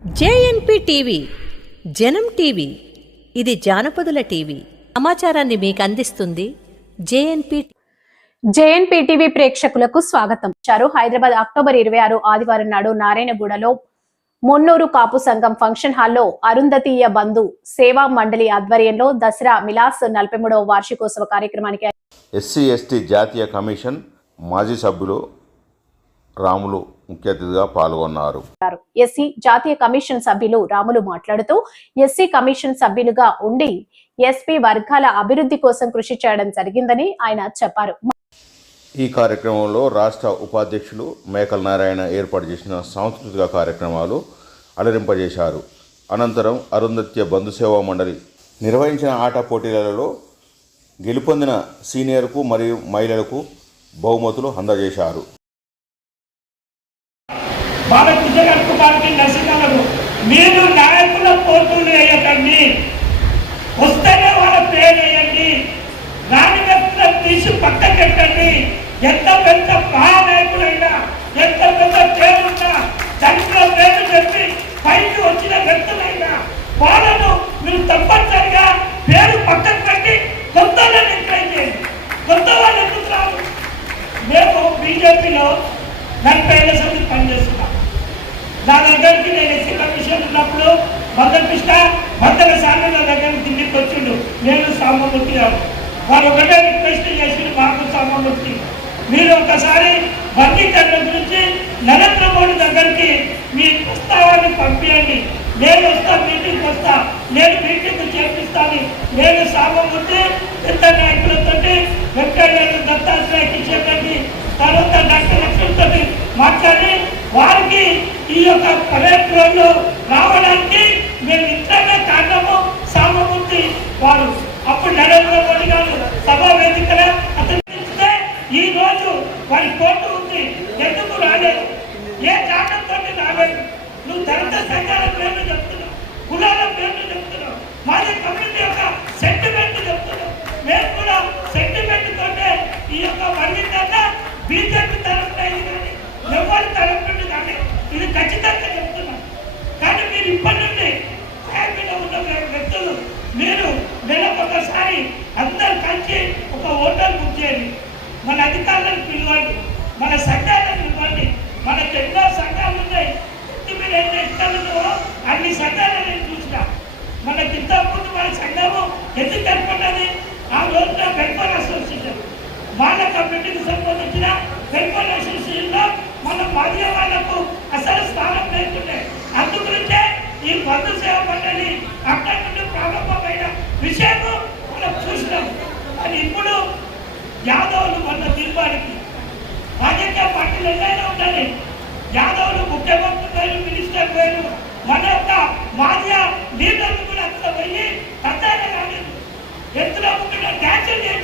JNP TV జనం TV ఇది జానపదుల TV. సమాచారాన్ని మీకు అందిస్తుంది జేఎన్పి జేఎన్పీ టీవీ ప్రేక్షకులకు స్వాగతం. చారు హైదరాబాద్ అక్టోబర్ ఇరవై ఆరు ఆదివారం నాడు నారాయణగూడలో మున్నూరు కాపు సంఘం ఫంక్షన్ హాల్లో అరుంధతీయ బంధు సేవా మండలి ఆధ్వర్యంలో దసరా మిలాస్ నలభై మూడవ వార్షికోత్సవ కార్యక్రమానికి ఎస్సీ ఎస్టీ జాతీయ కమిషన్ మాజీ సభ్యులు రాములు ముఖ్య అతిథిగా పాల్గొన్నారు. ఎస్సీ జాతీయ కమిషన్ సభ్యులు రాములు మాట్లాడుతూ ఎస్సీ కమిషన్ సభ్యులుగా ఉండి ఎస్పీ వర్గాల అభివృద్ధి కోసం కృషి చేయడం జరిగిందని ఆయన చెప్పారు. ఈ కార్యక్రమంలో రాష్ట్ర ఉపాధ్యక్షులు మేకల నారాయణ ఏర్పాటు చేసిన సాంస్కృతిక కార్యక్రమాలు అలరింపజేశారు. అనంతరం అరుంధత్య బంధు సేవా మండలి నిర్వహించిన ఆట పోటీలలో గెలుపొందిన సీనియర్కు మరియు మహిళలకు బహుమతులు అందజేశారు. వాళ్ళ కుజగారి కుమార్తె నరసింహలకు మీరు నాయకుల పోటీలు వేయకండి. వస్తేనే వాళ్ళ పేరు వేయండి. రాని వ్యక్తులను తీసి పక్కకెట్టండి ఎంత పెద్ద మహానాయకుడైనా ఎంత పెద్ద పేరున్నా చరిత్ర పేరు చెప్పి పైకి వచ్చిన వ్యక్తులైనా వాళ్ళను మీరు తప్పనిసరిగా పేరు పక్కకి పెట్టి కొత్త వాళ్ళని ఎంకరేజ్ చేయండి కొత్త వాళ్ళు ఎందుకు రాదు మేము బీజేపీలో నలభై ఏళ్ళ సంది పనిచేస్తున్నాం నా దగ్గరికి నేను ఎస్సీ కమిషన్ ఉన్నప్పుడు భద్ర కృష్ణ భద్ర సార్లు నా దగ్గరికి ఢిల్లీకి వచ్చిండు. నేను సామమూర్తి గారు వారు ఒకటే రిక్వెస్ట్ చేసిండు మాకు సామమూర్తి. మీరు ఒకసారి వర్గీకరణ గురించి నరేంద్ర మోడీ దగ్గరికి మీ ప్రస్తావాన్ని పంపించండి నేను వస్తా మీటింగ్కి వస్తా. నేను మీటింగ్ చేపిస్తాను. నేను సామమూర్తి ఇతర నాయకులతో వెంకయ్య దత్తాత్రేయ కిషన్ ఒక పర్యటనలో రావడానికి మేము ఇద్దరమే కారణము సామమూర్తి వారు. అప్పుడు నరేంద్ర మోడీ గారు సభా వేదికల అతను ఈ రోజు వారి కోర్టు ఉంది. ఎందుకు రాలేదు? ఏ కారణంతో రాలేదు? నువ్వు దళిత సంఘాల పేర్లు చెప్తున్నావు కులాల పేర్లు చెప్తున్నావు మాది కమ్యూనిటీ మీరు నెలకొకసారి అందరు కలిసి ఒక హోటల్ బుక్ చేయండి. మన అధికారులను పిలవండి. మన సంఘాలను పిలవండి. మనకు ఎన్నో సంఘాలు ఉన్నాయి. మీరు మీద ఎన్ని ఎక్కలున్నాయో అన్ని సంఘాలను నేను చూసిన. మనకి ఇంతకుముందు మన సంఘము ఎందుకు ఏర్పడ్డది? ఆ రోజున వెల్ఫేర్ అసోసియేషన్. వాళ్ళ కమ్యూనిటీకి సంబంధించిన వెల్ఫేర్ అసోసియేషన్లో మన మధ్య వాళ్ళకు పార్టీలు ఎన్నైనా ఉండాలి యాదవులు ముఖ్యమంత్రి మినిస్టర్ పేరు మన యొక్క మాజీ లీడర్లు కూడా అక్కడ పోయి కట్టాలే కాలేదు ఎత్తులో ముఖ్యంగా క్యాన్సిల్ చేయాలి